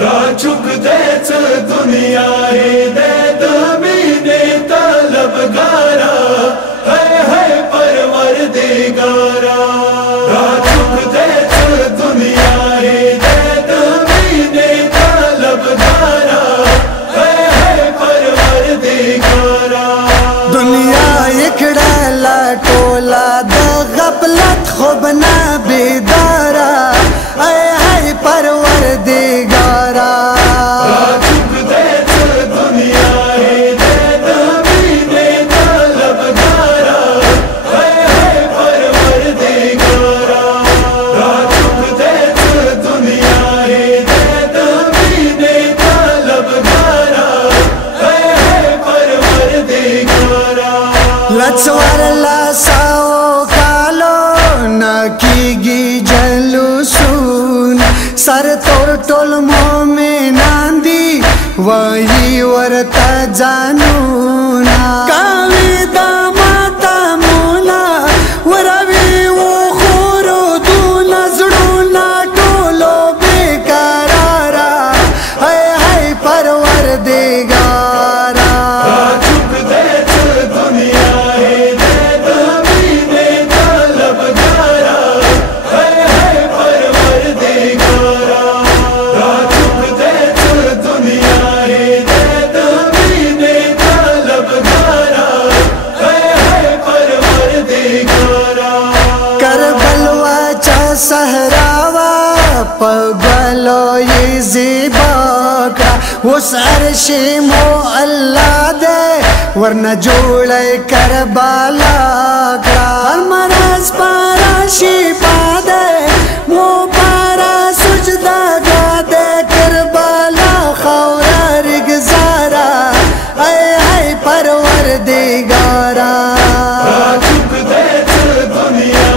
राचुक देच दुनिया दे दमीने तलबगारा है परवरदिगारा। राचुक देच दुनिया दे दमीने तलबगारा है परवरदिगारा। दुनिया इकड़ला टोला द गफलत खुब ना बेदारा है परवरदिगारा। राचुक देच दुनिया दे दमीने तलबगारा है परवरदिगारा। राचुक देच दुनिया दे दमीने तलबगारा है परवरदिगारा। लचवर लासाओ कालो न कीगी जलूसून सर तोर टोल में नांदी वही वरता जानूना काविदा माता मूला वरवी वो खोरो तू नजड़ूना टोलो बेकारारा है परवरदिगारा। राचुक देच दुनिया दे दमीने तलबगारा है परवरदिगारा। राचुक देच दुनिया दे दमीने तलबगारा है परवरदिगारा। करबलवा चा सहरावा पगलो ये ज़िबाकड़ा वो सरशे मो अल्लाह दे वरना जोड़े करबला कड़ा मरस पारा शिपा दे वो पारा सुजदा गा दे करबला खौरा रिगजारा है परवरदिगारा। राचुक देच दुनिया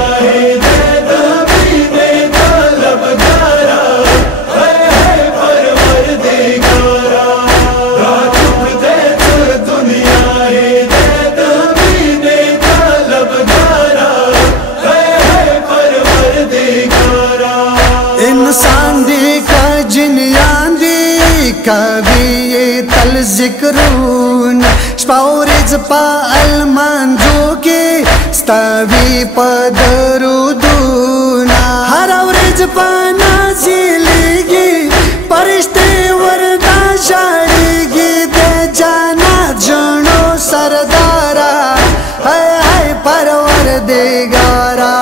दे दमीने तलबगारा है परवरदिगारा। राचुक देच दुनिया दे दमीने तलबगारा है परवरदिगारा। इंसान दी का जिनियान दी कभी ये तल जिक्रून स्पाउरिज पा अलमंजो के स्तावी पदरुदूना हरावरिज पा नाजिलेगी परिश्ते वरदा शाड़ेगी दे जाना जनो सरदारा है परवरदिगारा।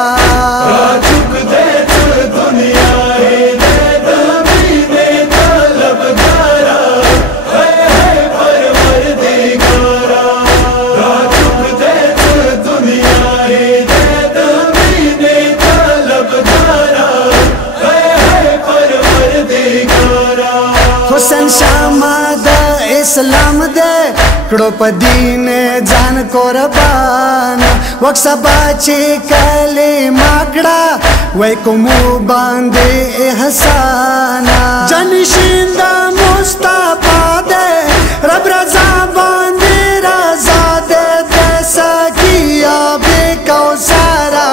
राचुक देच दुनिया दे दमीने तलबगारा है परवरदिगारा। राचुक देच दुनिया दे दमीने तलबगारा है परवरदिगारा। हुसैन शामाद इस्लाम दे कड़ो पदीन जान कुर्बान वक्सा बाचे कले माकड़ा वै कुमु बांधे एहसाना जनशिंदा मुस्ताफा दे रब रजा बांधे रजा दे दसा किया बेकौसारा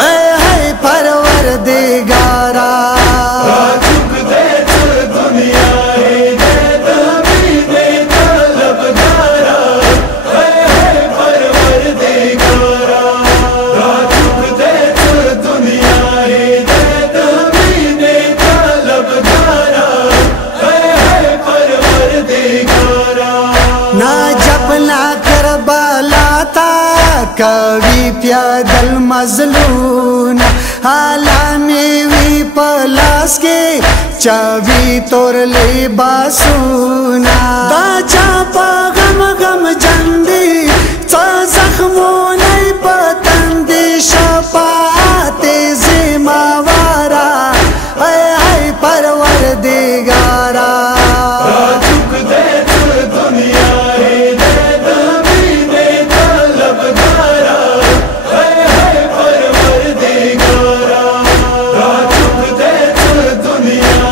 है परवरदिगारा। राचुक देच दुनिया दे दमीने तलबगारा है परवरदिगारा। राचुक देच दुनिया दे दमीने तलबगारा है परवरदिगारा। ना जपना करबला था कभी प्यादल मजलून हाला में भी पलास के चावी तोर ले बासूना दाचा पा गम गम जंदी चा जख्मो नहीं पतंदी शफाते जिमावारा है परवरदिगारा। राचुक देच दुनिया दे दमीने तलबगारा है परवरदिगारा। राचुक देच दुनिया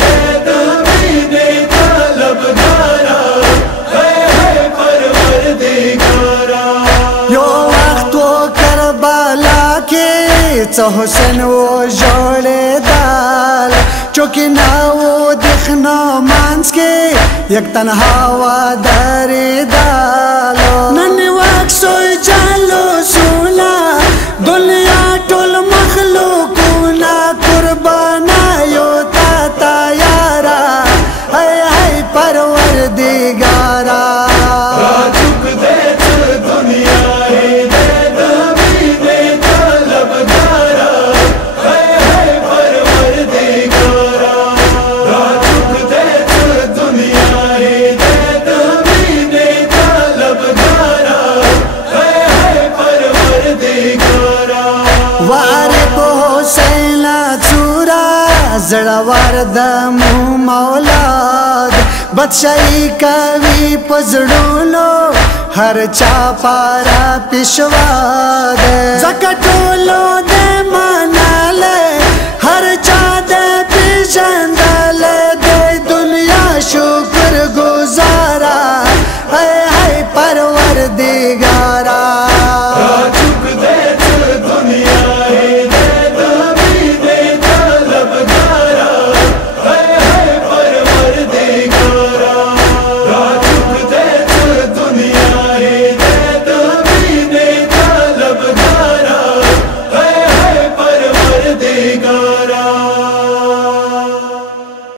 दे दमीने तलबगारा है परवरदिगारा। यो वक्त वो करबला के हुसैन वो जोड़े दाल चौकी ना वो दिख न मांस के एक तन्हा दरे दालो नन्हे वक्त सोई जालो सुला दुनिया टोल मखलूकुना कुर्बानायो ताता यारा हाय हाय परवरदिगारा राजुक दे दुनिया दे दमीने तलबगारा हाय हाय परवरदिगारा राजुक दे दुनिया दे दमीने तलबगारा हाय हाय परवरदिगारा वारे को सैला चूरा जड़वार दमू मौलाद बदशाही कवि पजड़ोलो हर चापारा पिशवाद जकटोलो